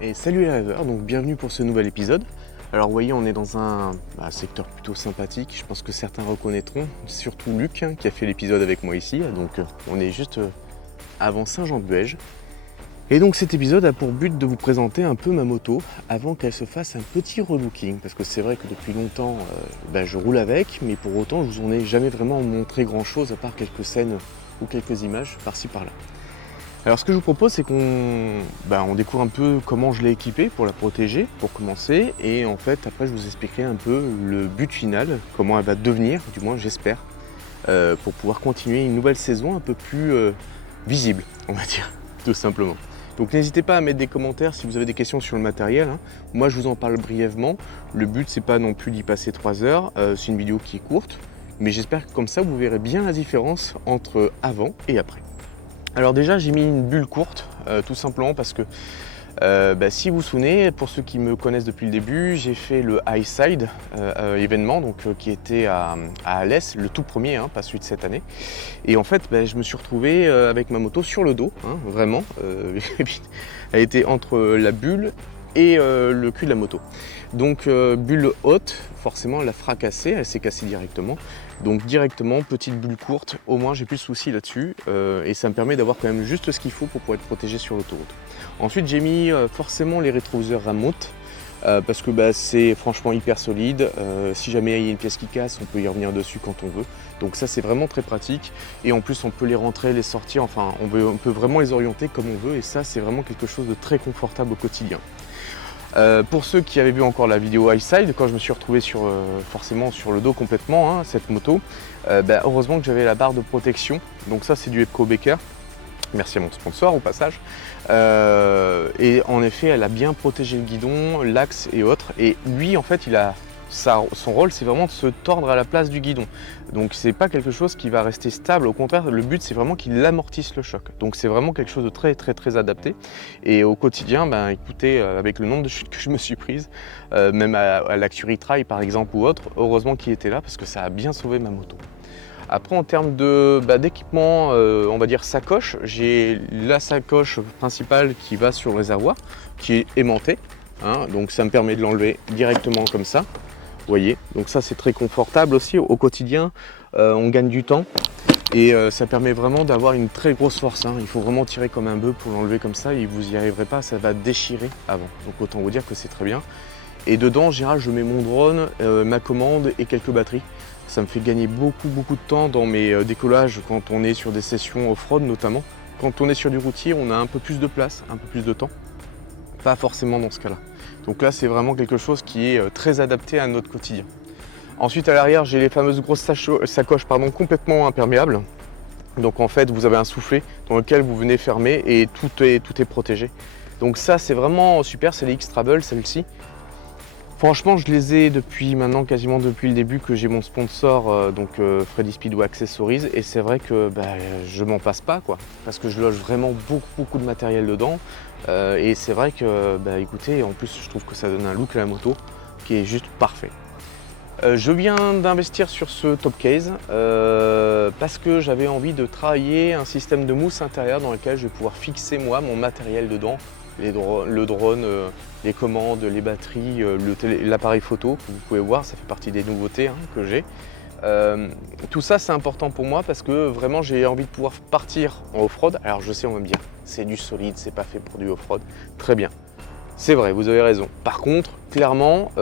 Et salut les rêveurs, donc bienvenue pour ce nouvel épisode. Alors vous voyez, on est dans un secteur plutôt sympathique, je pense que certains reconnaîtront, surtout Luc qui a fait l'épisode avec moi ici. Donc on est juste avant Saint-Jean-de-Buège. Et donc cet épisode a pour but de vous présenter un peu ma moto avant qu'elle se fasse un petit relooking. Parce que c'est vrai que depuis longtemps je roule avec, mais pour autant je vous en ai jamais vraiment montré grand chose à part quelques scènes ou quelques images par-ci par-là. Alors ce que je vous propose, c'est qu'on découvre un peu comment je l'ai équipée pour la protéger, pour commencer. Et en fait, après, je vous expliquerai un peu le but final, comment elle va devenir, du moins j'espère, pour pouvoir continuer une nouvelle saison un peu plus visible, on va dire, tout simplement. Donc n'hésitez pas à mettre des commentaires si vous avez des questions sur le matériel. Moi, je vous en parle brièvement. Le but, c'est pas non plus d'y passer 3 heures. C'est une vidéo qui est courte, mais j'espère que comme ça, vous verrez bien la différence entre avant et après. Alors déjà, j'ai mis une bulle courte, tout simplement parce que si vous vous souvenez, pour ceux qui me connaissent depuis le début, j'ai fait le High Side événement, qui était à Alès, le tout premier, pas celui de cette année. Et en fait, je me suis retrouvé avec ma moto sur le dos, vraiment. Elle était entre la bulle et le cul de la moto. Donc bulle haute, forcément elle a fracassé, elle s'est cassée directement. Donc directement, petite bulle courte, au moins j'ai plus de soucis là-dessus et ça me permet d'avoir quand même juste ce qu'il faut pour pouvoir être protégé sur l'autoroute. Ensuite j'ai mis forcément les rétroviseurs Ramote parce que c'est franchement hyper solide. Si jamais il y a une pièce qui casse, on peut y revenir dessus quand on veut. Donc ça c'est vraiment très pratique et en plus on peut les rentrer, les sortir, enfin on peut vraiment les orienter comme on veut et ça c'est vraiment quelque chose de très confortable au quotidien. Pour ceux qui avaient vu encore la vidéo High Side, quand je me suis retrouvé forcément sur le dos complètement, cette moto, heureusement que j'avais la barre de protection. Donc ça c'est du Epco Becker. Merci à mon sponsor au passage. Et en effet, elle a bien protégé le guidon, l'axe et autres. Et lui, en fait, son rôle, c'est vraiment de se tordre à la place du guidon. Donc c'est pas quelque chose qui va rester stable. Au contraire, le but, c'est vraiment qu'il amortisse le choc. Donc c'est vraiment quelque chose de très très très adapté. Et au quotidien, écoutez, avec le nombre de chutes que je me suis prise, même à l'Axury Trail par exemple ou autre, heureusement qu'il était là parce que ça a bien sauvé ma moto. Après, en termes d'équipement, on va dire sacoche, j'ai la sacoche principale qui va sur le réservoir, qui est aimantée. Donc ça me permet de l'enlever directement comme ça. Vous voyez, donc ça c'est très confortable aussi au quotidien. On gagne du temps et ça permet vraiment d'avoir une très grosse force. Il faut vraiment tirer comme un bœuf pour l'enlever comme ça et vous n'y arriverez pas, ça va déchirer avant. Donc autant vous dire que c'est très bien. Et dedans, en général, je mets mon drone, ma commande et quelques batteries. Ça me fait gagner beaucoup de temps dans mes décollages quand on est sur des sessions off-road notamment. Quand on est sur du routier, on a un peu plus de place, un peu plus de temps. Pas forcément dans ce cas-là. Donc là, c'est vraiment quelque chose qui est très adapté à notre quotidien. Ensuite, à l'arrière, j'ai les fameuses grosses sacoches complètement imperméables. Donc en fait, vous avez un soufflet dans lequel vous venez fermer et tout est protégé. Donc ça, c'est vraiment super, c'est les X-Travel, celle-ci. Franchement, je les ai depuis maintenant, quasiment depuis le début que j'ai mon sponsor, Freddy Speedway Accessories, et c'est vrai que je m'en passe pas, parce que je loge vraiment beaucoup de matériel dedans, et c'est vrai que, écoutez, en plus je trouve que ça donne un look à la moto qui est juste parfait. Je viens d'investir sur ce top case parce que j'avais envie de travailler un système de mousse intérieure dans lequel je vais pouvoir fixer moi mon matériel dedans. Le drone, les commandes, les batteries, l'appareil photo que vous pouvez voir, ça fait partie des nouveautés que j'ai. Tout ça c'est important pour moi parce que vraiment j'ai envie de pouvoir partir en off-road. Alors je sais, on va me dire, c'est du solide, c'est pas fait pour du off-road. Très bien, c'est vrai, vous avez raison. Par contre, clairement,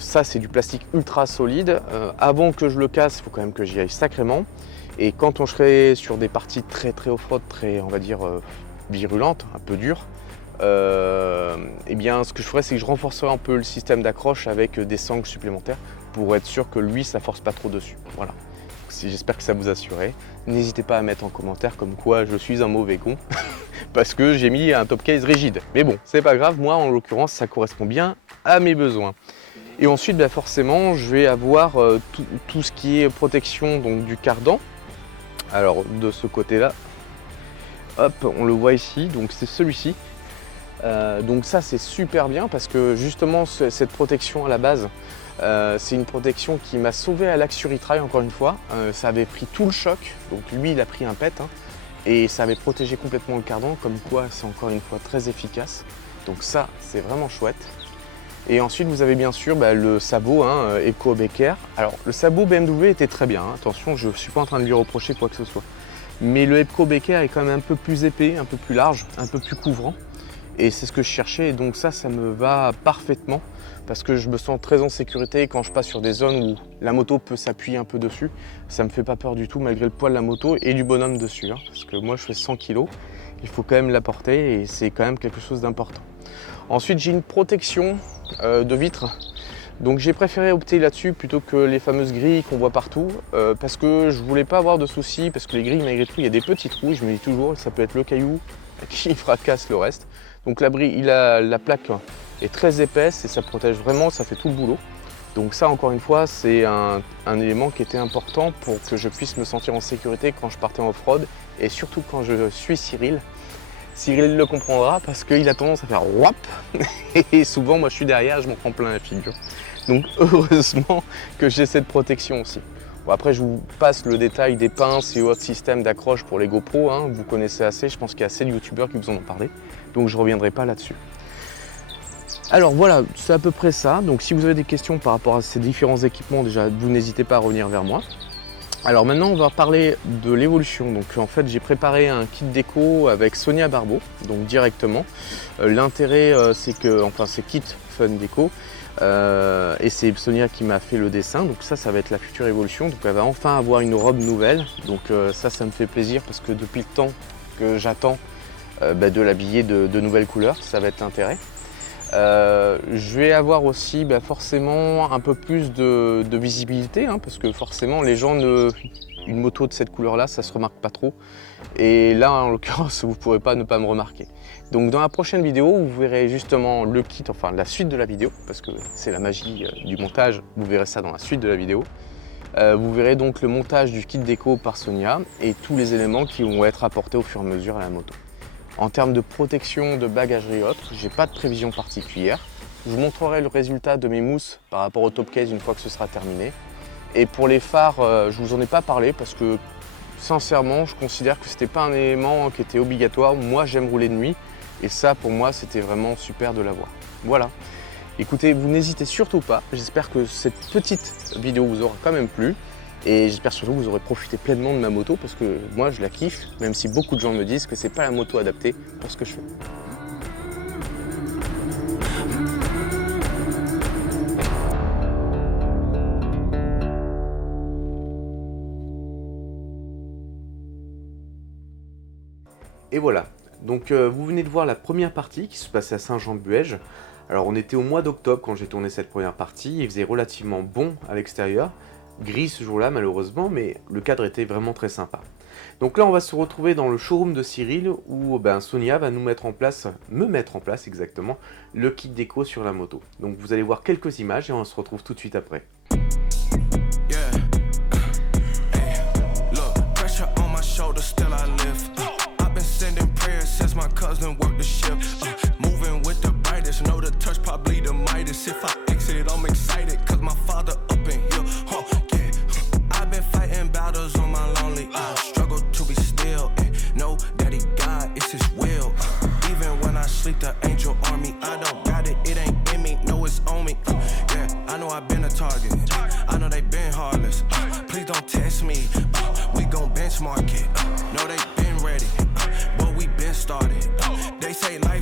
ça c'est du plastique ultra solide. Avant que je le casse, il faut quand même que j'y aille sacrément. Et quand on serait sur des parties très off-road, très on va dire virulentes, un peu dures, ce que je ferais, c'est que je renforcerais un peu le système d'accroche avec des sangles supplémentaires pour être sûr que lui ça force pas trop dessus. Voilà. J'espère que ça vous assurait. N'hésitez pas à mettre en commentaire comme quoi je suis un mauvais con parce que j'ai mis un top case rigide. Mais bon, c'est pas grave, moi en l'occurrence ça correspond bien à mes besoins. Et ensuite forcément je vais avoir tout ce qui est protection donc du cardan. Alors de ce côté là, hop, on le voit ici, donc c'est celui-ci. Donc ça c'est super bien parce que justement cette protection à la base c'est une protection qui m'a sauvé à l'Axury Trail encore une fois. Ça avait pris tout le choc, donc lui il a pris un pet et ça avait protégé complètement le cardan, comme quoi c'est encore une fois très efficace. Donc ça, c'est vraiment chouette. Et ensuite, vous avez bien sûr le sabot Eco Becker. Alors, le sabot BMW était très bien, hein. Attention, je ne suis pas en train de lui reprocher quoi que ce soit. Mais le Eco Becker est quand même un peu plus épais, un peu plus large, un peu plus couvrant. Et c'est ce que je cherchais, et donc ça me va parfaitement. Parce que je me sens très en sécurité quand je passe sur des zones où la moto peut s'appuyer un peu dessus. Ça me fait pas peur du tout, malgré le poids de la moto et du bonhomme dessus. Parce que moi, je fais 100 kg, il faut quand même la porter, et c'est quand même quelque chose d'important. Ensuite, j'ai une protection de vitre, donc j'ai préféré opter là-dessus plutôt que les fameuses grilles qu'on voit partout, parce que je voulais pas avoir de soucis, parce que les grilles, malgré tout, il y a des petits trous, et je me dis toujours, ça peut être le caillou qui fracasse le reste. Donc la plaque est très épaisse et ça protège vraiment, ça fait tout le boulot. Donc ça, encore une fois, c'est un élément qui était important pour que je puisse me sentir en sécurité quand je partais en off-road, et surtout quand je suis Cyril. Cyril le comprendra parce qu'il a tendance à faire wap et souvent moi je suis derrière, je m'en prends plein la figure. Donc heureusement que j'ai cette protection aussi. Bon, après je vous passe le détail des pinces et autres systèmes d'accroche pour les GoPro, hein. Vous connaissez assez, je pense qu'il y a assez de youtubeurs qui vous en ont parlé, donc je ne reviendrai pas là-dessus. Alors voilà, c'est à peu près ça. Donc si vous avez des questions par rapport à ces différents équipements, déjà vous n'hésitez pas à revenir vers moi. Alors maintenant on va parler de l'évolution. Donc en fait j'ai préparé un kit déco avec Sonia Barbeau, donc directement. L'intérêt c'est que, enfin c'est kit fun déco, et c'est Sonia qui m'a fait le dessin. Donc ça va être la future évolution. Donc elle va enfin avoir une robe nouvelle. Donc ça me fait plaisir parce que depuis le temps que j'attends de l'habiller de nouvelles couleurs, ça va être l'intérêt. Je vais avoir aussi forcément un peu plus de visibilité, hein, parce que forcément les gens une moto de cette couleur là ça se remarque pas trop, et là en l'occurrence vous pourrez pas ne pas me remarquer. Donc dans la prochaine vidéo vous verrez justement le kit, enfin la suite de la vidéo, parce que c'est la magie du montage, vous verrez ça dans la suite de la vidéo. Vous verrez donc le montage du kit déco par Sonia et tous les éléments qui vont être apportés au fur et à mesure à la moto. En termes de protection, de bagagerie et autres, j'ai pas de prévision particulière. Je vous montrerai le résultat de mes mousses par rapport au top case une fois que ce sera terminé. Et pour les phares, je vous en ai pas parlé parce que sincèrement, je considère que c'était pas un élément qui était obligatoire. Moi, j'aime rouler de nuit et ça, pour moi, c'était vraiment super de l'avoir. Voilà. Écoutez, vous n'hésitez surtout pas. J'espère que cette petite vidéo vous aura quand même plu. Et j'espère surtout que vous aurez profité pleinement de ma moto parce que moi je la kiffe, même si beaucoup de gens me disent que c'est pas la moto adaptée pour ce que je fais. Et voilà, donc vous venez de voir la première partie qui se passait à Saint-Jean-de-Buège. Alors on était au mois d'octobre quand j'ai tourné cette première partie, il faisait relativement bon à l'extérieur. Gris ce jour-là malheureusement, mais le cadre était vraiment très sympa. Donc là on va se retrouver dans le showroom de Cyril où Sonia va me mettre en place exactement le kit déco sur la moto. Donc vous allez voir quelques images et on se retrouve tout de suite après.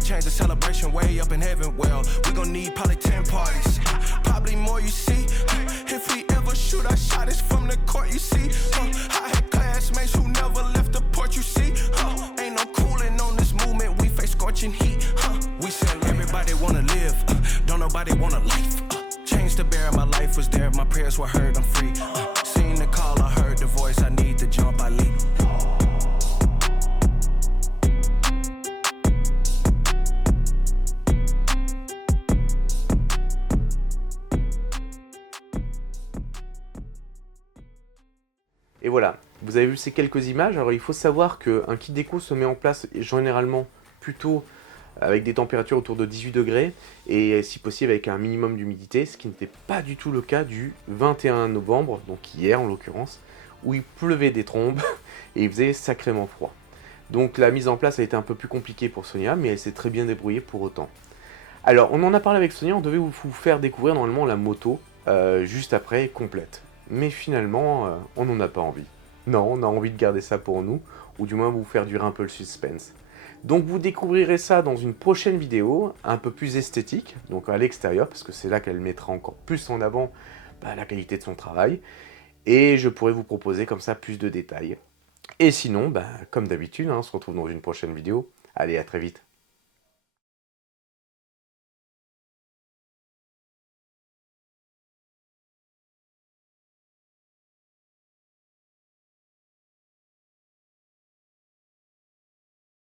change, a celebration way up in heaven. Well, we gon' need probably 10 parties, probably more, you see. If we ever shoot our shot, it's from the court, you see. I had classmates who never left the port, you see. Ain't no cooling on this movement, we face scorching heat. We said everybody wanna live, don't nobody want a life. Change the bear, my life was there, my prayers were heard, I'm free. Seen the call, I heard the voice, I need to jump, I leap. Et voilà, vous avez vu ces quelques images. Alors il faut savoir qu'un kit déco se met en place généralement plutôt avec des températures autour de 18 degrés et si possible avec un minimum d'humidité, ce qui n'était pas du tout le cas du 21 novembre, donc hier en l'occurrence, où il pleuvait des trombes et il faisait sacrément froid. Donc la mise en place a été un peu plus compliquée pour Sonia, mais elle s'est très bien débrouillée pour autant. Alors, on en a parlé avec Sonia, on devait vous faire découvrir normalement la moto juste après, complète. Mais finalement, on n'en a pas envie. Non, on a envie de garder ça pour nous, ou du moins vous faire durer un peu le suspense. Donc vous découvrirez ça dans une prochaine vidéo, un peu plus esthétique, donc à l'extérieur, parce que c'est là qu'elle mettra encore plus en avant la qualité de son travail. Et je pourrai vous proposer comme ça plus de détails. Et sinon, comme d'habitude, on se retrouve dans une prochaine vidéo. Allez, à très vite.